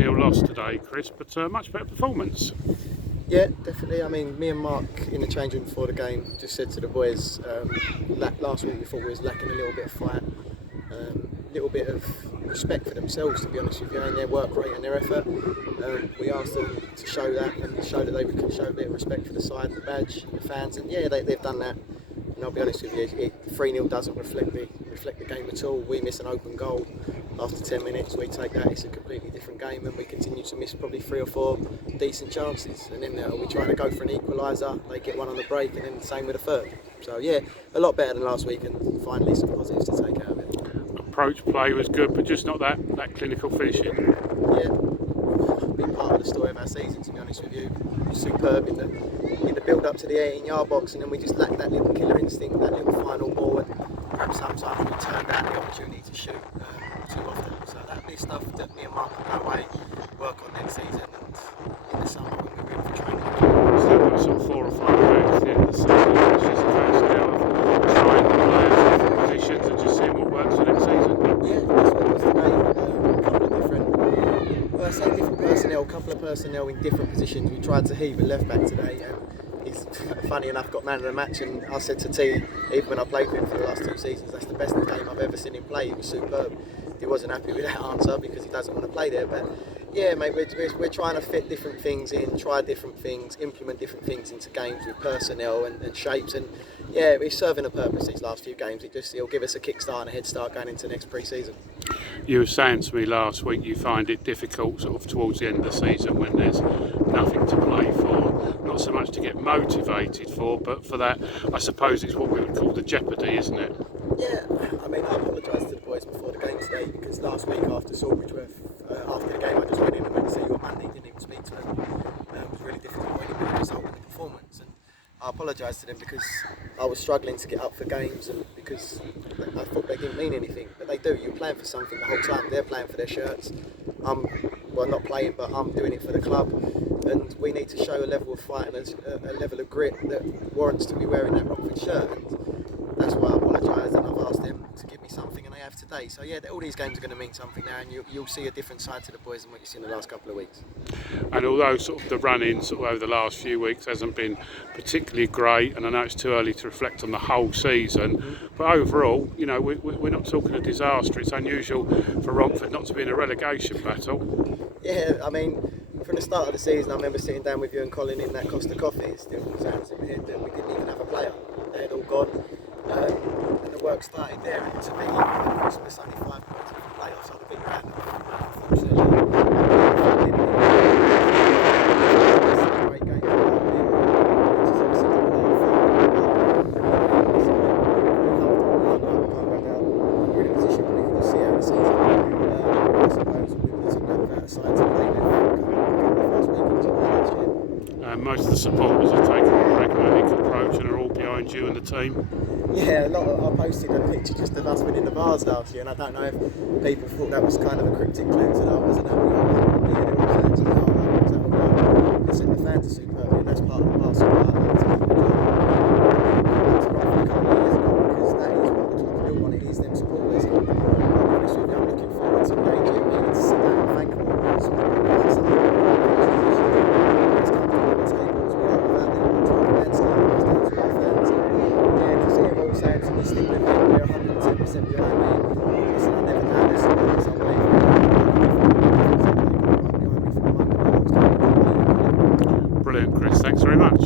3-0 loss today, Kris, but much better performance. Yeah, definitely. I mean, me and Mark in the change room before the game just said to the boys, last week we thought we was lacking a little bit of fight, a little bit of respect for themselves, to be honest with you, and their work rate and their effort. We asked them to show that and show that they can show a bit of respect for the side, the badge, the fans, and yeah, they've done that. And I'll be honest with you, 3-0 doesn't reflect the game at all. We miss an open goal after 10 minutes, we take that, it's a completely different game, and we continue to miss probably 3 or 4 decent chances. And then we try to go for an equaliser, they get one on the break, and then the same with a third. So yeah, a lot better than last week, and finally some positives to take out of it. Approach play was good, but just not that clinical finishing. Yeah, big part of the story of our season, to be honest with you. Superb in the build up to the 18-yard box, and then we just lacked that little killer instinct, that little final ball, and perhaps sometimes we turned out the opportunity to shoot too often. So that'll be stuff that me and Mark will go away, work on next season, and in the summer when we're in for training. Still got sort of 4 or 5 games at the end of the season, which is a case now of trying the players and positions and just seeing what works for next season. Yeah, that's what it was today. A couple of different personnel, a couple of personnel in different positions. We tried to heave a left back today, and he's funny enough got man of the match. And I said to T, even when I played with him for the last 2 seasons, that's the best game I've ever seen him play. He was superb. He wasn't happy with that answer because he doesn't want to play there. But yeah, mate, we're trying to fit different things in, try different things, implement different things into games with personnel and shapes. And yeah, it's serving a purpose these last few games. It'll give us a kickstart and a head start going into next pre-season. You were saying to me last week you find it difficult sort of towards the end of the season when there's nothing to play for, not so much to get motivated for, but for that, I suppose it's what we would call the jeopardy, isn't it? Yeah, I mean, I apologise to the boys before the game today because last week after Sawbridgeworth, after the game I just went in and went to see you on Monday, didn't even speak to them. It was really difficult winning with the result and the performance. And I apologise to them because I was struggling to get up for games and because I thought they didn't mean anything, but they do. You're playing for something the whole time. They're playing for their shirts. Well, not playing, but I'm doing it for the club. And we need to show a level of fight and a level of grit that warrants to be wearing that Rockford shirt. And that's why I apologise, and I've asked them to give me something, and they have today. So yeah, all these games are going to mean something now, and you'll see a different side to the boys than what you've seen the last couple of weeks. And although sort of the run-in sort of over the last few weeks hasn't been particularly great, and I know it's too early to reflect on the whole season, but overall, you know, we're not talking a disaster. It's unusual for Romford not to be in a relegation battle. Yeah, I mean, from the start of the season, I remember sitting down with you and Colin in that Costa Coffee. It still sounds in my head that we didn't even have a player. They had all gone. And the work started there, and to me, Christmas only 5 points from playoffs, I'd have been round. Unfortunately, it's a great game for them, which is obviously the we're in a position where we can see out the season. I suppose there's another side to play with the first weekend of last year. Most of the supporters have taken a pragmatic approach and are all behind you and the team. Yeah, I posted a picture just of us winning the Vase last year, and I don't know if people thought that was kind of a cryptic clue to that I wasn't happy. I wasn't going to be there with fans, and I was that all listen, the fans are superb, and that's part of the parcel of our life. It's not for a couple of years ago because that is what the club's built on. It is them supporters, and I'll be honest with you, I'm looking forward to the AGM meeting to sit down and thank them all. It's something it's comfortable at the tables. We are without them on the top and standing us down to our fans. All saying to me, stick with it, we're 110% behind me. Listen, I never doubt this, it's unbelievable. Brilliant, Kris, thanks very much.